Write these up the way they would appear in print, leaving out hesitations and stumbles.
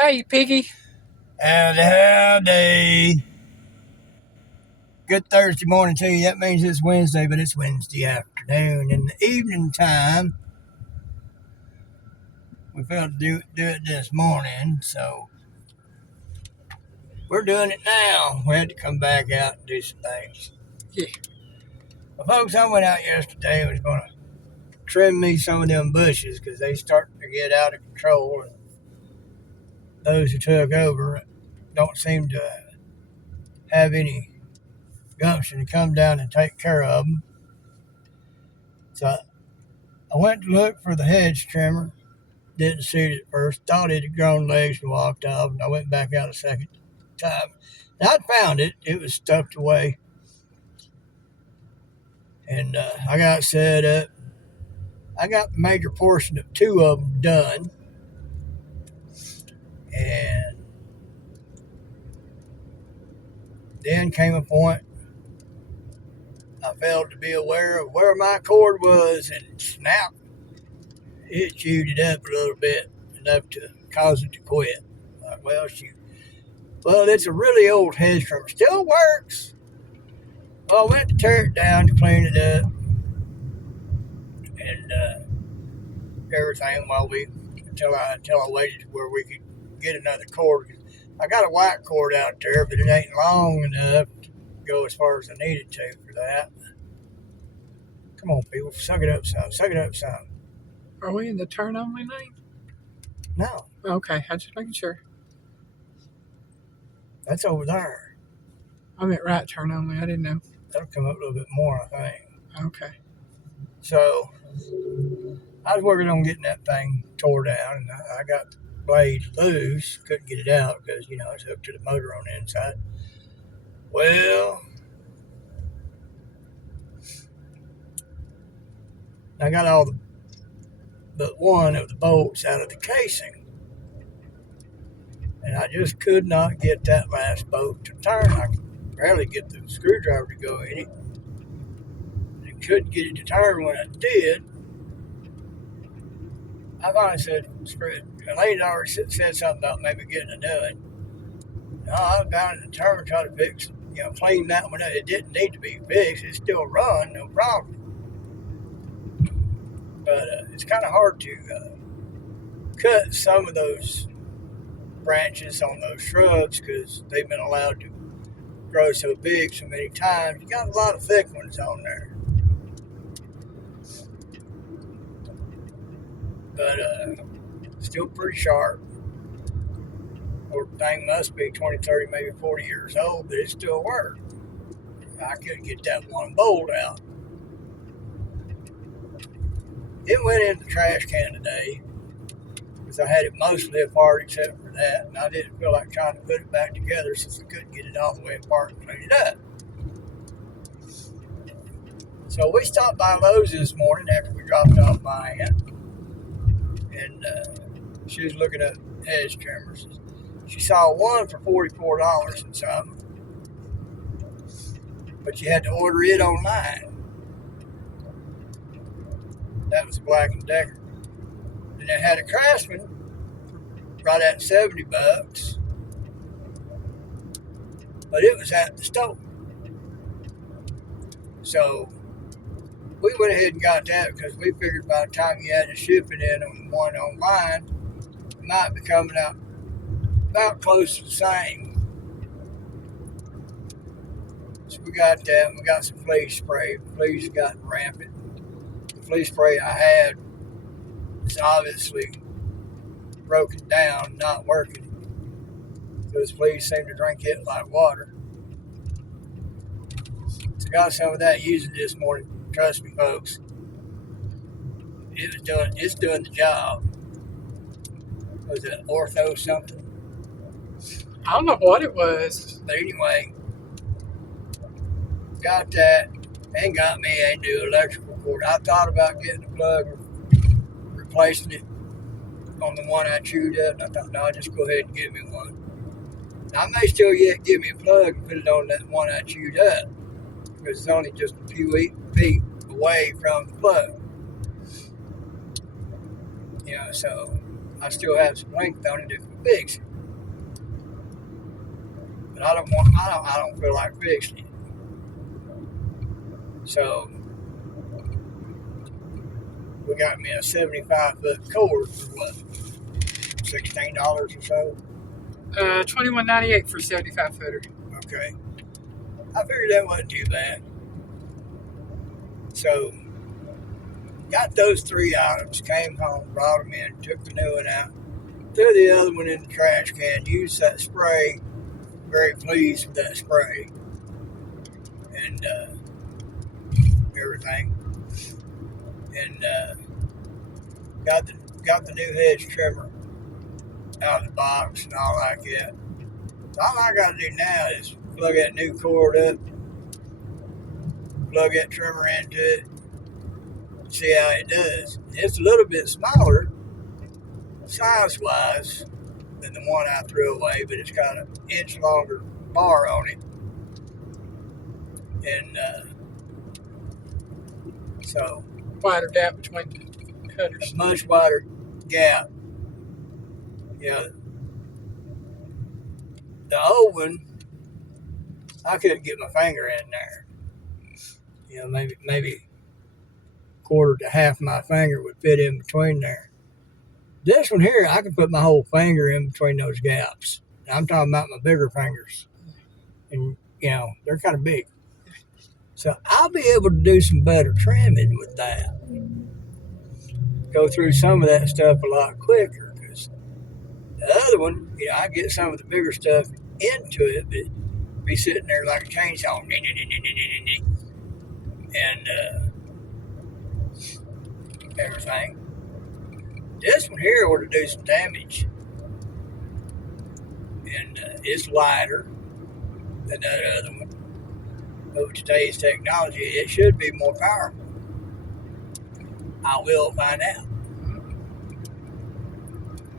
Hey, Piggy. Howdy, howdy. Good Thursday morning to you. That means it's Wednesday, but it's Wednesday afternoon. In the evening time, we felt to do it this morning, so we're doing it now. We had to come back out and do some things. Yeah. Well, folks, I went out yesterday and was going to trim me some of them bushes because they starting to get out of control. And those who took over don't seem to have any gumption to come down and take care of them. So I went to look for the hedge trimmer. Didn't see it at first. Thought it had grown legs and walked off. And I went back out a second time. And I found it. It was stuffed away. And I got set up. I got the major portion of two of them done. And then came a point I failed to be aware of where my cord was, and snap, it chewed it up a little bit, enough to cause it to quit. Like, well, shoot. Well, it's a really old hedge trimmer. Still works. Well, I went to tear it down to clean it up and everything until I waited to where we could get another cord. I got a white cord out there, but it ain't long enough to go as far as I needed to for that. Come on, people, suck it up some. Suck it up some. Are we in the turn only lane? No. Okay, I'm just making sure. That's over there. I meant right turn only. I didn't know. That'll come up a little bit more, I think. Okay. So I was working on getting that thing tore down, and I got the blade loose. Couldn't get it out because, it's hooked to the motor on the inside. Well, I got all but one of the bolts out of the casing. And I just could not get that last bolt to turn. I could barely get the screwdriver to go in it. And couldn't get it to turn. When I did, I finally said, screw it. The lady already said something about maybe getting a new one. No, I was down in the turn trying to fix, clean that one up. It didn't need to be fixed. It still run, no problem. But it's kind of hard to cut some of those branches on those shrubs because they've been allowed to grow so big so many times. You got a lot of thick ones on there. But still pretty sharp. Or the thing must be 20, 30, maybe 40 years old, but it still works. I couldn't get that one bolt out. It went in the trash can today because I had it mostly apart except for that, and I didn't feel like trying to put it back together since I couldn't get it all the way apart and clean it up. So we stopped by Lowe's this morning after we dropped off my aunt, and she was looking at hedge trimmers. She saw one for $44 and something, but you had to order it online. That was a Black & Decker. And it had a Craftsman right at $70, but it was at the store. So we went ahead and got that because we figured by the time you had to ship it in on one online, it might be coming out about close to the same. So we got that, and we got some flea spray. Fleas got rampant. The flea spray I had is obviously broken down, not working. Those fleas seem to drink it like water. So I got some of that using this morning. Trust me, folks. It's doing the job. Was it Ortho something? I don't know what it was. But anyway, got that and got me a new electrical cord. I thought about getting a plug or replacing it on the one I chewed up, and I thought, no, just go ahead and give me one. Now, I may still yet give me a plug and put it on that one I chewed up because it's only just a few feet away from the plug. So I still have some length on it if we fix it. but I don't feel like fixing it. So we got me a 75-foot cord for what, $16 or so. $21.98 for 75 footer. Okay, I figured that wasn't too bad. So got those 3 items, came home, brought them in, took the new one out, threw the other one in the trash can, used that spray. Very pleased with that spray and everything, and got the new hedge trimmer out of the box and all like that. So all I got to do now is plug that new cord up, plug that trimmer into it, see how it does. It's a little bit smaller size-wise than the one I threw away, but it's got an inch longer bar on it. And so Wider gap between the cutters. a much wider gap. Yeah. The old one, I couldn't get my finger in there. You know, maybe quarter to half my finger would fit in between there. This one here, I can put my whole finger in between those gaps. I'm talking about my bigger fingers. And, you know, they're kind of big. So I'll be able to do some better trimming with that. Go through some of that stuff a lot quicker. Because the other one, you know, I get some of the bigger stuff into it, but it'd be sitting there like a chainsaw. And everything. This one here ought to do some damage. And it's lighter than that other one. But with today's technology, it should be more powerful. I will find out.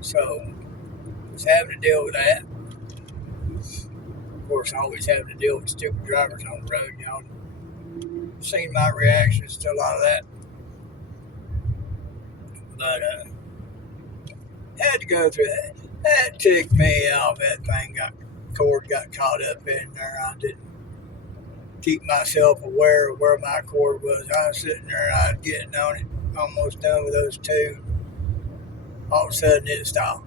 So, I was having to deal with that. Of course, I always have to deal with stupid drivers on the road. Y'all seen my reactions to a lot of that. But, had to go through that. That ticked me off. That cord got caught up in there. I didn't keep myself aware of where my cord was. I was sitting there and I was getting on it, almost done with those two. All of a sudden it stopped.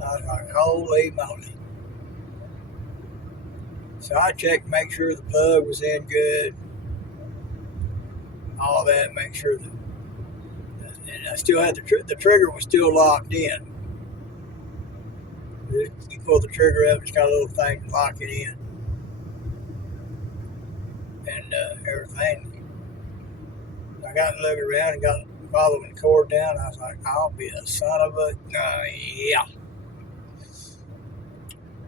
I was like, holy moly. So I checked to make sure the plug was in good. All that, make sure that, and I still had the trigger was still locked in. You pull the trigger up, it's got a little thing to lock it in. And everything. I got looking around and got following the cord down. I was like, I'll be a son of a yeah.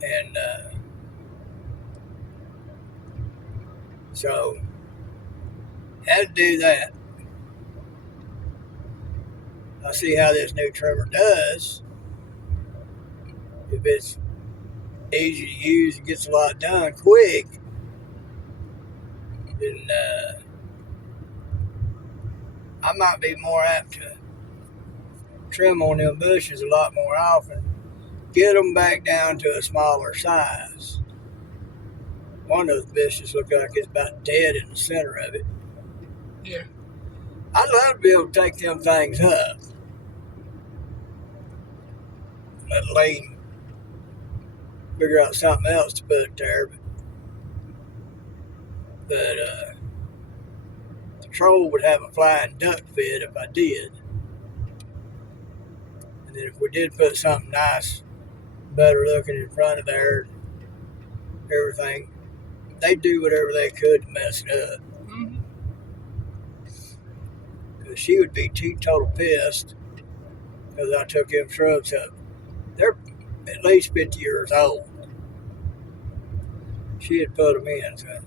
And so had to do that. I'll see how this new trimmer does. If it's easy to use and gets a lot done quick, then I might be more apt to trim on them bushes a lot more often. Get them back down to a smaller size. One of those bushes look like it's about dead in the center of it. Yeah. I'd love to be able to take them things up. Let Lane figure out something else to put there. But the Troll would have a flying duck fit if I did. And then if we did put something nice, better looking in front of there, everything, they'd do whatever they could to mess it up. Mm-hmm. Because she would be teetotal pissed because I took them shrubs up. They're at least 50 years old. She had put them in. So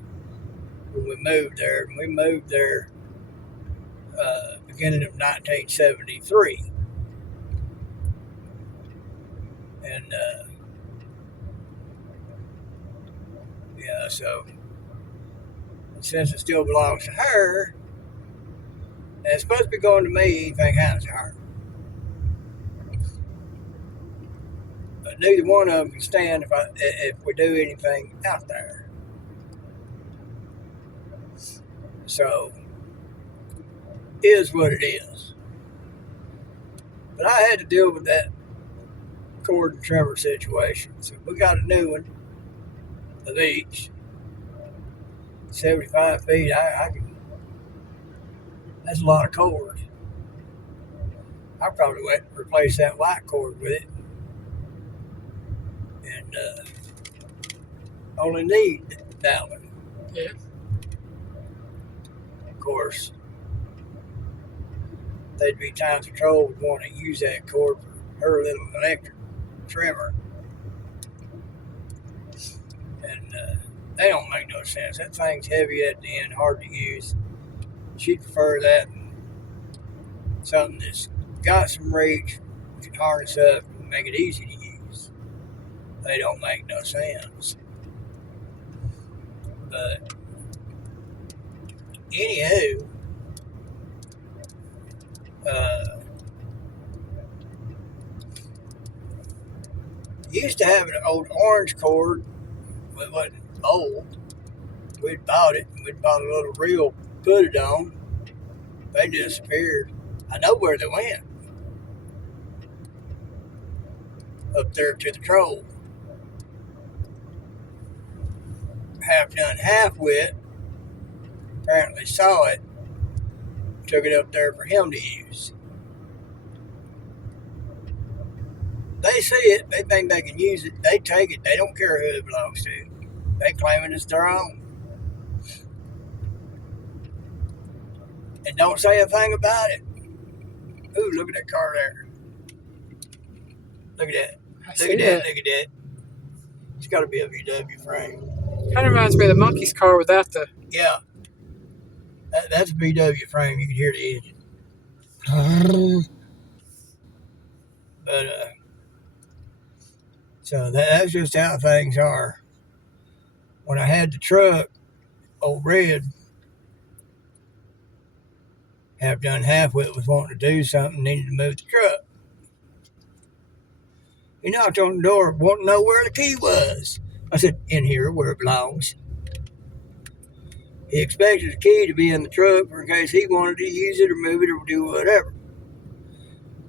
when we moved there beginning of 1973. And yeah, so since it still belongs to her, and it's supposed to be going to me, anything happens to her. But neither one of them can stand if we do anything out there. So, is what it is. But I had to deal with that cord and trimmer situation. So we got a new one of each. 75 feet. I can. That's a lot of cord. I probably went to replace that white cord with it, and only need that one. Yeah. Of course, there'd be times Patrol would want to use that cord for her little electric trimmer, and they don't make no sense. That thing's heavy at the end, hard to use. She'd prefer that something that's got some reach, can harness up and make it easy to use. They don't make no sense. But anywho, used to have an old orange cord. It wasn't old. We'd bought it, and we'd bought a little reel, put it on. They disappeared. I know where they went. Up there to the troll. Half done half with. Apparently saw it. Took it up there for him to use. They see it. They think they can use it. They take it. They don't care who it belongs to. They claim it as their own. And don't say a thing about it. Ooh, look at that car there. Look at that. Look at that. Look at that. It's got to be a VW frame. Kind of reminds me of the monkey's car without the. Yeah. That's a VW frame. You can hear the engine. But, so that's just how things are. When I had the truck, old Red, half done half with it, was wanting to do something, needed to move the truck. He knocked on the door, wanting to know where the key was. I said, in here, where it belongs. He expected the key to be in the truck for in case he wanted to use it or move it or do whatever.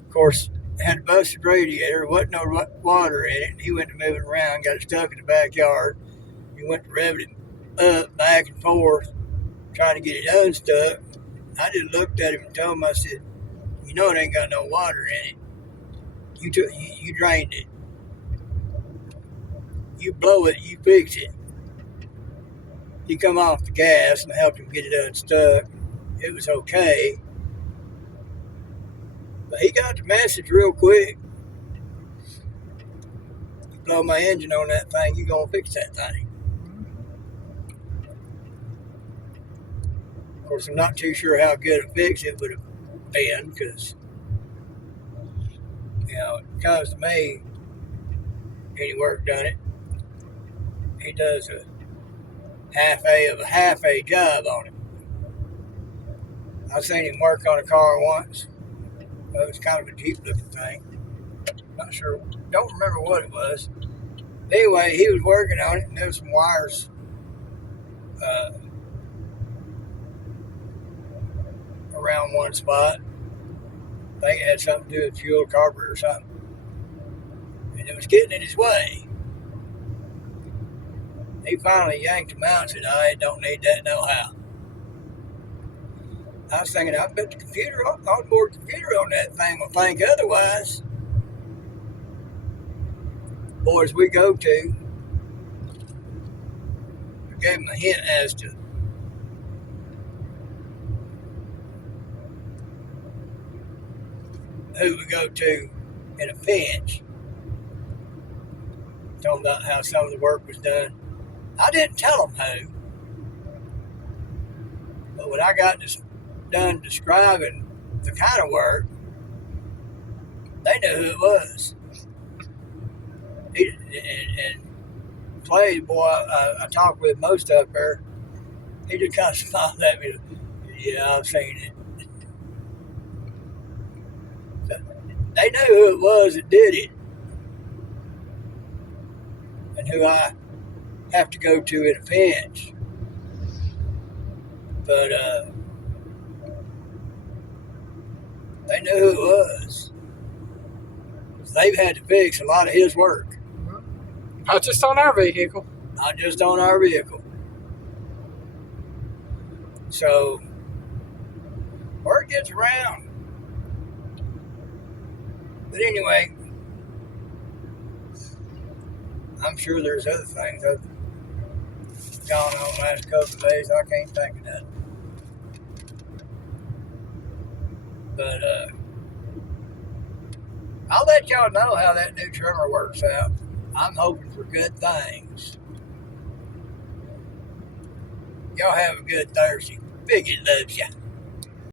Of course, had a busted radiator, wasn't no water in it, and he went to move it around, got it stuck in the backyard. He went to rev it up, back and forth, trying to get it unstuck. I just looked at him and told him, I said, you know it ain't got no water in it. You drained it. You blow it, you fix it. He come off the gas and helped him get it unstuck. It was okay. But he got the message real quick. You blow my engine on that thing, you're going to fix that thing. Of course, I'm not too sure how good a fix it would have been because, you know, it comes to me, any work done it. He does a half a job on it. I've seen him work on a car once. It was kind of a Jeep looking thing. Not sure, don't remember what it was. Anyway, he was working on it and there was some wires around one spot. I think it had something to do with fuel carburetor or something. And it was getting in his way. He finally yanked him out and said, I don't need that no how. I was thinking, I bet the computer, onboard computer on that thing will think otherwise. Boys we go to, I gave him a hint as to who we go to in a pinch. Talking about how some of the work was done. I didn't tell them who. But when I got done describing the kind of work, they knew who it was. And Clay, the boy I talked with most up there, he just kind of smiled at me. Yeah, I've seen it. So they knew who it was that did it. and who I have to go to in a pinch. But they knew who it was. They've had to fix a lot of his work. Not just on our vehicle. Not just on our vehicle. So, word gets around. But anyway, I'm sure there's other things that have gone on the last couple of days. I can't think of that. But I'll let y'all know how that new trimmer works out. I'm hoping for good things. Y'all have a good Thursday. Biggie loves ya.